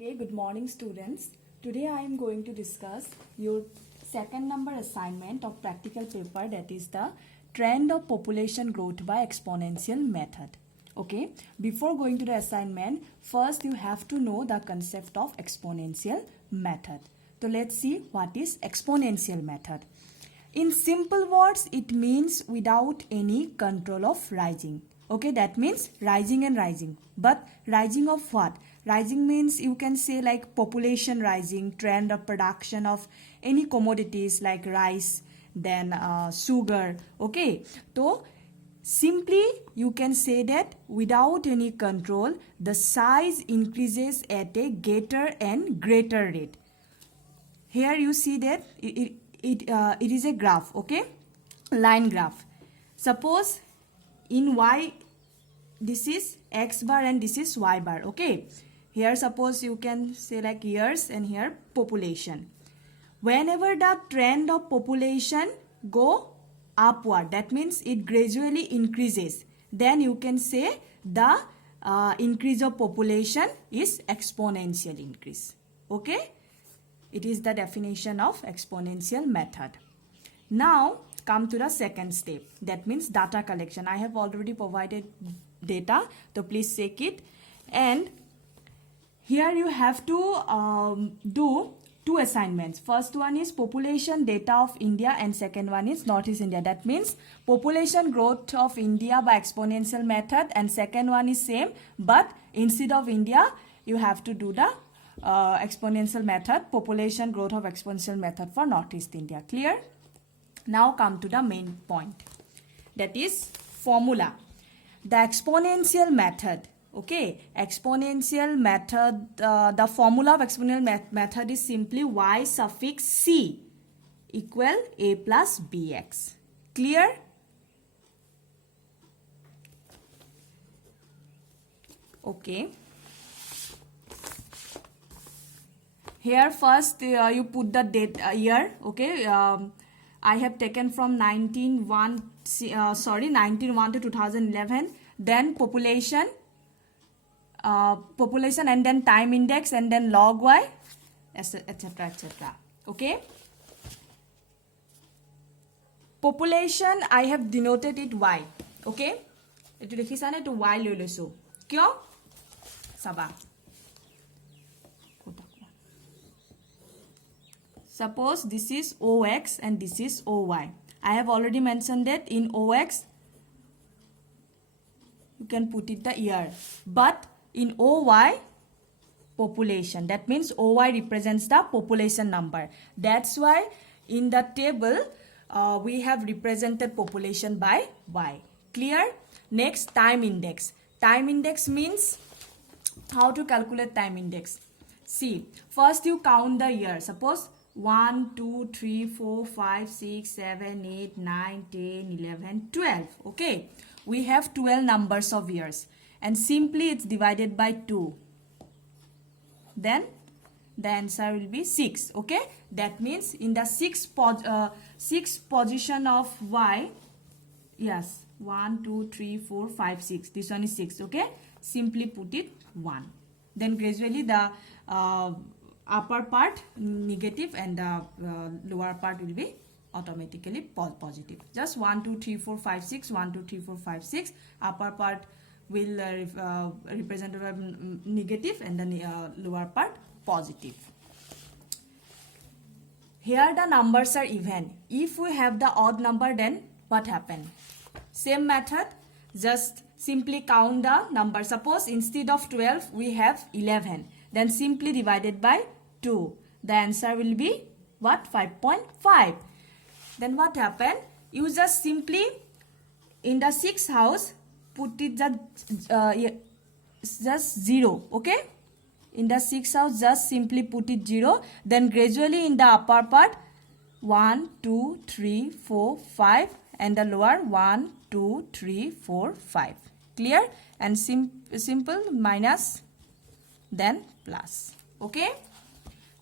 Okay, good morning students. Today I am going to discuss your second number assignment of practical paper, that is the trend of population growth by exponential method. Okay, before going to the assignment, first you have to know the concept of exponential method. So let's see what is exponential method. In simple words, it means without any control of rising. Okay, that means rising and rising. But rising of what? Rising means you can say like population rising, trend of production of any commodities like rice, then sugar. Okay, so simply you can say that without any control, the size increases at a greater and greater rate. Here you see that it is a graph, okay, line graph. Suppose in y this is x bar and this is y bar, okay. Here suppose you can say like years and here population. Whenever the trend of population go upward, that means it gradually increases, then you can say the increase of population is exponential increase, okay. It is the definition of exponential method. Now come to the second step, that means data collection. I have already provided data, so please check it. And here you have to do two assignments. First one is population data of India and second one is Northeast India. That means population growth of India by exponential method, and second one is same, but instead of India you have to do the exponential method, population growth of exponential method for Northeast India. Clear? Now come to the main point, that is formula. The exponential method, okay, exponential method, the formula of exponential method is simply y suffix c equal a plus bx. Clear? Okay. Here first you put the date year, okay. I have taken from 1901 to 2011. Then population and then time index and then log y, etc, etc. Okay. Population I have denoted it y, okay. Etu dekhisa to y loi loisu kyo saba. Suppose this is OX and this is OY. I have already mentioned that in OX you can put it the year, but in OY population, that means OY represents the population number. That's why in the table we have represented population by Y. Clear? Next, time index. Time index means how to calculate time index. See, first you count the year. Suppose 1, 2, 3, 4, 5, 6, 7, 8, 9, 10, 11, 12. Okay. We have 12 numbers of years. And simply it's divided by 2. Then the answer will be 6. Okay. That means in the sixth position of Y. Yes. 1, 2, 3, 4, 5, 6. This one is 6. Okay. Simply put it 1. Then gradually the upper part negative and the lower part will be automatically positive. Just 1, 2, 3, 4, 5, 6. 1, 2, 3, 4, 5, 6. Upper part will represent negative and the lower part positive. Here the numbers are even. If we have the odd number, then what happen? Same method, just simply count the number. Suppose instead of 12 we have 11. Then simply divided by 2. The answer will be what? 5.5. Then what happened? You just simply in the 6th house put it just 0. Okay. In the 6th house just simply put it 0. Then gradually in the upper part 1, 2, 3, 4, 5 and the lower 1, 2, 3, 4, 5. Clear? And simple minus then plus. Okay.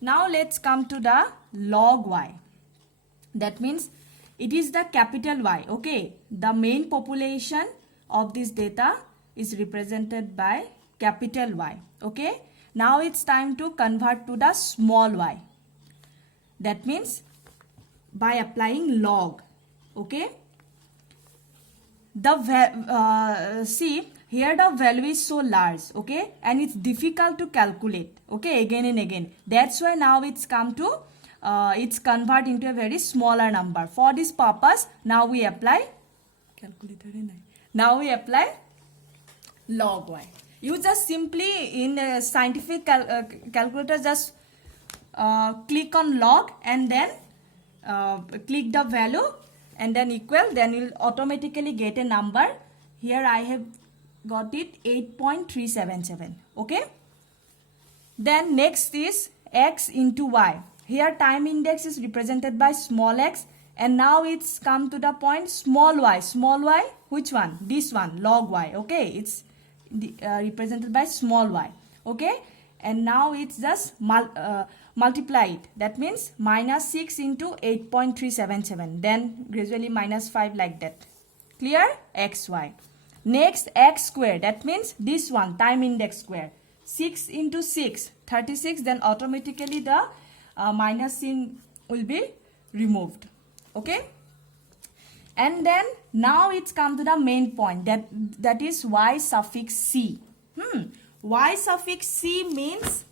Now let's come to the log y. That means it is the capital Y. Okay. The main population of this data is represented by capital Y. Okay. Now it's time to convert to the small y. That means by applying log. Okay. See here the value is so large, okay, and it's difficult to calculate, okay, again and again. That's why now it's come to it's convert into a very smaller number. For this purpose, now we apply log y. You just simply in a scientific calculator just click on log and then click the value and then equal, then you'll automatically get a number. Here I have got it 8.377. Okay. Then next is x into y. Here time index is represented by small x, and now it's come to the point small y. Small y, which one? This one, log y. Okay, it's represented by small y. Okay, and now it's just multiply it. That means minus 6 into 8.377. Then gradually minus 5 like that. Clear? xy. Next x square. That means this one, time index square. 6 into 6, 36. Then automatically the minus sign will be removed. Okay. And then now it's come to the main point. That is y suffix c. Y suffix c means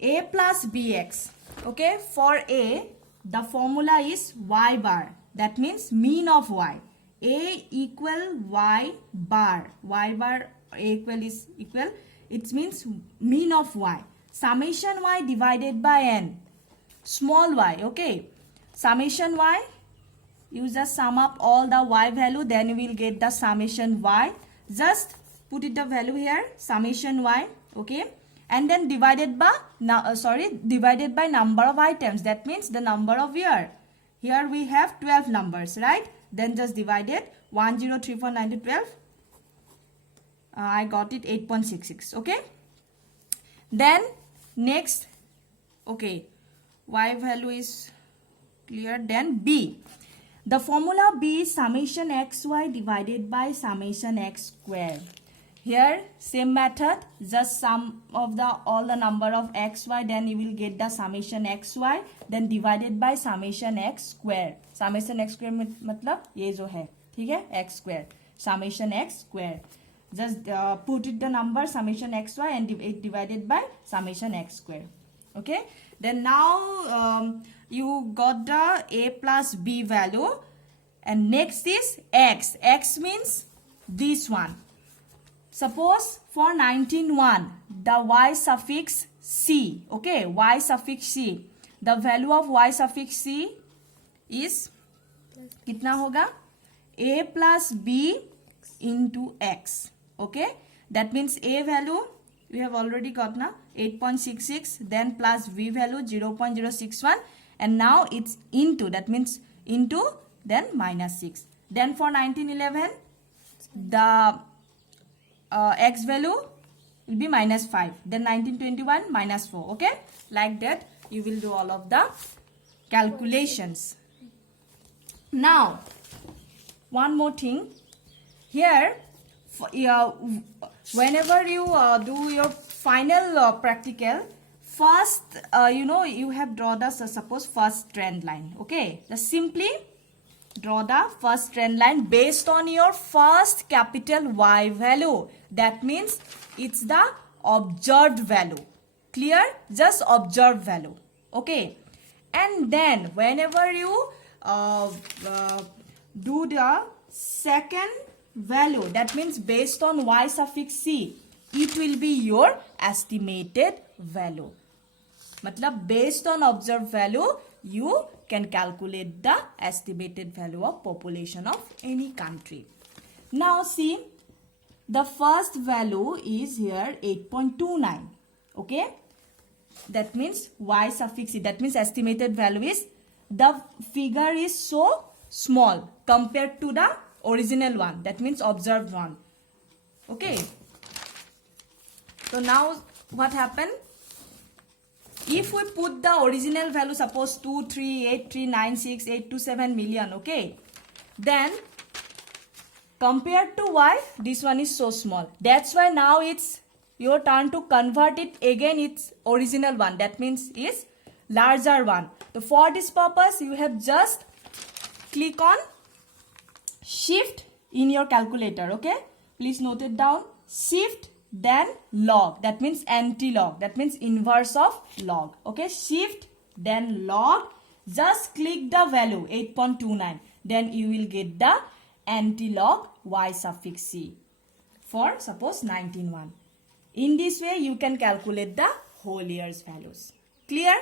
a plus bx. Okay, for a the formula is y bar. That means mean of y. A equal y bar. Y bar a equal is equal. It means mean of y. Summation y divided by n. Small y. Okay. Summation y. You just sum up all the y value. Then you will get the summation y. Just put it the value here. Summation y. Okay. And then divided by number of items. That means the number of year. Here we have 12 numbers, right? Then just divide it. 1, 0, 3, 4, 9 to 12. I got it 8.66. Okay. Then next, okay, y value is clear. Then b. The formula b is summation xy divided by summation x square. Here same method, just sum of all the number of xy, then you will get the summation xy, then divided by summation x square. Summation x square मतलब ये जो है, ठीक है, x square, summation x square. Just put it the number summation xy and it divided by summation x square. Okay. Then now you got the a plus b value, and next is x. X means this one. Suppose for 19.1, the y suffix c, okay, y suffix c, the value of y suffix c is, कितना होगा? A plus b into x, okay, that means a value, we have already got now, 8.66, then plus b value 0.061, and now it's into, that means into, then minus 6. Then for 1911, the x value will be minus 5. Then 1921 minus 4. Okay. Like that you will do all of the calculations. Now one more thing. Here whenever you do your final practical, first you have draw the suppose first trend line. Okay. Just simply draw the first trend line based on your first capital Y value. That means it's the observed value. Clear? Just observed value. Okay. And then whenever you do the second value, that means based on Y suffix C, it will be your estimated value. Matlab based on observed value, you can calculate the estimated value of population of any country. Now see, the first value is here 8.29. Okay. That means Y suffix C. That means estimated value is, the figure is so small compared to the original one. That means observed one. Okay. So now what happened? If we put the original value, suppose 238396827 million, okay, then compared to Y, this one is so small. That's why now it's your turn to convert it again its original one, that means is larger one. So for this purpose you have just click on shift in your calculator. Okay, please note it down. Shift then log, that means anti-log, that means inverse of log. Okay, shift then log, just click the value 8.29, then you will get the anti-log y suffix c for suppose 19.1. In this way you can calculate the whole year's values. Clear?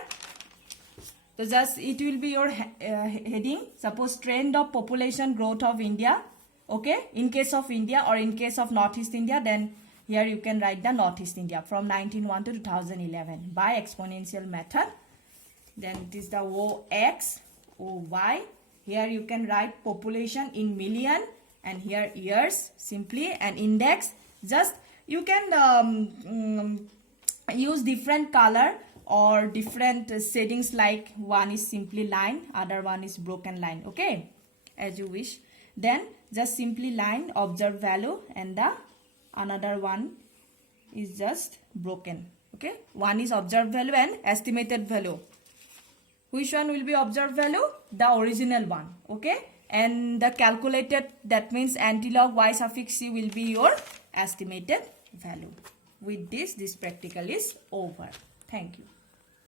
So just it will be your heading, suppose trend of population growth of India. Okay, in case of India or in case of Northeast India, then here you can write the Northeast India from 1901 to 2011 by exponential method. Then it is the OX, OY. Here you can write population in million and here years simply, and index. Just you can use different color or different settings, like one is simply line, other one is broken line. Okay, as you wish. Then just simply line observed value and the another one is just broken. Okay, one is observed value and estimated value. Which one will be observed value? The original one. Okay, and the calculated, that means anti-log y suffix c will be your estimated value. With this practical is over. Thank you.